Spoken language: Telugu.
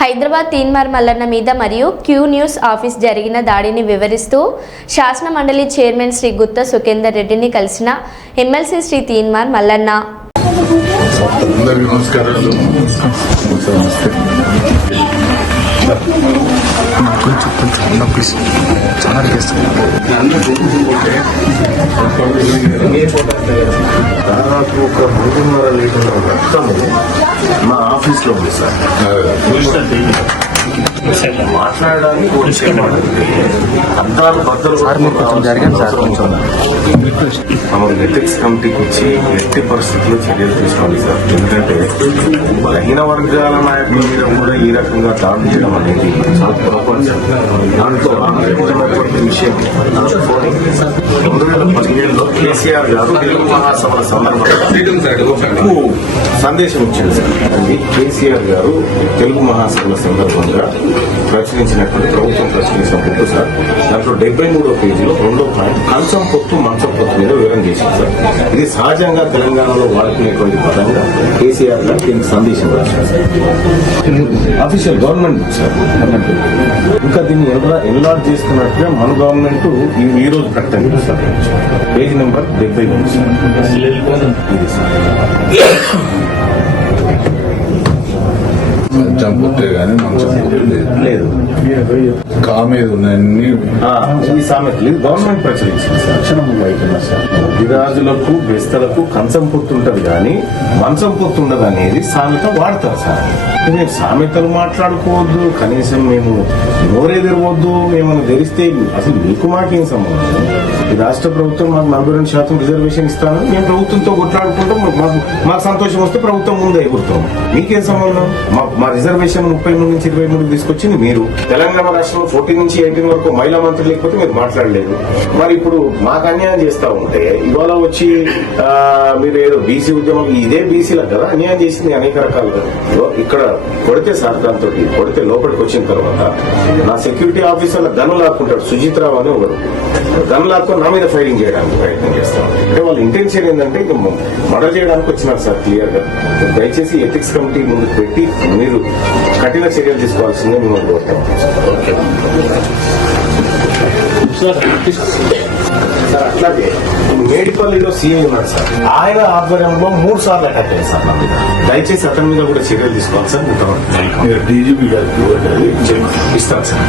హైదరాబాద్ తీన్మార్ మల్లన్న మీద మరియు క్యూ న్యూస్ ఆఫీస్ జరిగిన దాడిని వివరిస్తూ శాసన మండలి చైర్మన్ శ్రీ గుత్త సుఖేందర్ రెడ్డిని కలిసిన ఎమ్మెల్సీ శ్రీ తీన్మార్ మల్లన్న అందరికీ నమస్కారాలు. కొంచెం చాలా దాదాపు ఒక మూడున్నర లీటర్ల రక్తము మా ఆఫీస్లో ఉంది సార్ మాట్లాడడానికి బద్దలు ఎథిక్స్ కమిటీకి వచ్చి ఎట్టి పరిస్థితుల్లో చర్యలు తీసుకోవాలి సార్. ఎందుకంటే బలహీన వర్గాల నాయకుల మీద కూడా ఈ రకంగా దాడి చేయడం అనేది చాలా పొరపాటు విషయం రెండు వేల పదిహేడులో కేసీఆర్ గారు తెలుగు మహాసభల సందర్భంగా సందేశం ఇచ్చింది సార్. అది కేసీఆర్ గారు తెలుగు మహాసభల సందర్భంగా ప్రచురించినటువంటి ప్రభుత్వం ప్రచురించిన బుక్ సార్. దాంట్లో డెబ్బై మూడో పేజీలో రెండో పాయింట్ కంచం పొత్తు మంచం పొత్తు మీద వివరణ చేసింది సార్. ఇది సహజంగా తెలంగాణలో వాడుకునేటువంటి పదంగా కేసీఆర్ గారు దీనికి సందేశం రాశారు అఫీషియల్ గవర్నమెంట్ బుక్ సార్. ఇంకా దీన్ని ఎలా ఎన్లాడ్ చేసుకున్నట్టుగా మన గవర్నమెంట్ ఈ ఈ రోజు ప్రకటన సార్. పేజ్ నెంబర్ డెబ్బై మూడు సార్. ఇది సార్. మంచం పుట్టే కానీ మంచం లేదు. లేదు. కా మీద ఉన్నన్ని ఆ, ఈ సామెతలు గవర్నమెంట్ ప్రచురించింది సార్. విరాజులకు బెస్తలకు కంచం పొత్తుంటది కానీ మంచం పొత్తు ఉండదు అనేది సామెత వాడతారు సార్. మేము సామెతలు మాట్లాడుకోవద్దు కనీసం మేము నోరెదిరవద్దు మేమని ధరిస్తే అసలు మీకు మాకేం సంబంధం? ఈ రాష్ట్ర ప్రభుత్వం మాకు నలభై రెండు శాతం రిజర్వేషన్ ఇస్తాను మేము ప్రభుత్వంతో కొట్లాడుకుంటాం మాకు మాకు సంతోషం వస్తే ప్రభుత్వం ముందే ఎగురుతాం. మీకేం సంబంధం? మా మా రిజర్వేషన్ ముప్పై మూడు నుంచి ఇరవై మూడు తీసుకొచ్చింది మీరు. తెలంగాణ రాష్ట్రంలో ఫోర్టీన్ నుంచి ఎయిటీన్ వరకు మహిళా మంత్రి లేకపోతే మీరు మాట్లాడలేదు. మరి ఇప్పుడు మాకు అన్యాయం చేస్తా ఉంటే ఇవాళ వచ్చి మీరు ఏదో బీసీ ఉద్యమం ఇదే బీసీలకు కదా అన్యాయం చేసింది అనేక రకాలుగా. ఇక్కడ కొడితే సార్ దాంతో కొడితే లోపలికి వచ్చిన తర్వాత నా సెక్యూరిటీ ఆఫీసర్ల గన్ను లాక్కుంటాడు సుజిత్ రావు అని ఒకరు గన్ను లాక్కొని నా మీద ఫైరింగ్ చేయడానికి ప్రయత్నం చేస్తాం అంటే వాళ్ళ ఇంటెన్షన్ ఏంటంటే ఇక మర్డర్ చేయడానికి వచ్చినారు సార్ క్లియర్గా. దయచేసి ఎథిక్స్ కమిటీ ముందు పెట్టి మీరు కఠిన చర్యలు తీసుకోవాల్సిందే మిమ్మల్ని కోరుతాం సార్ సార్ అట్లాగే మేడిపల్లిలో సీఎం ఉన్నాడు సార్. ఆయన ఆధ్వర్యంలో మూడు సార్లు అటాక్ అయ్యింది సార్ నా మీద. దయచేసి అతని మీద కూడా చర్యలు తీసుకోవాలి సార్. డీజీపీ గారికి. ఇస్తాను సార్.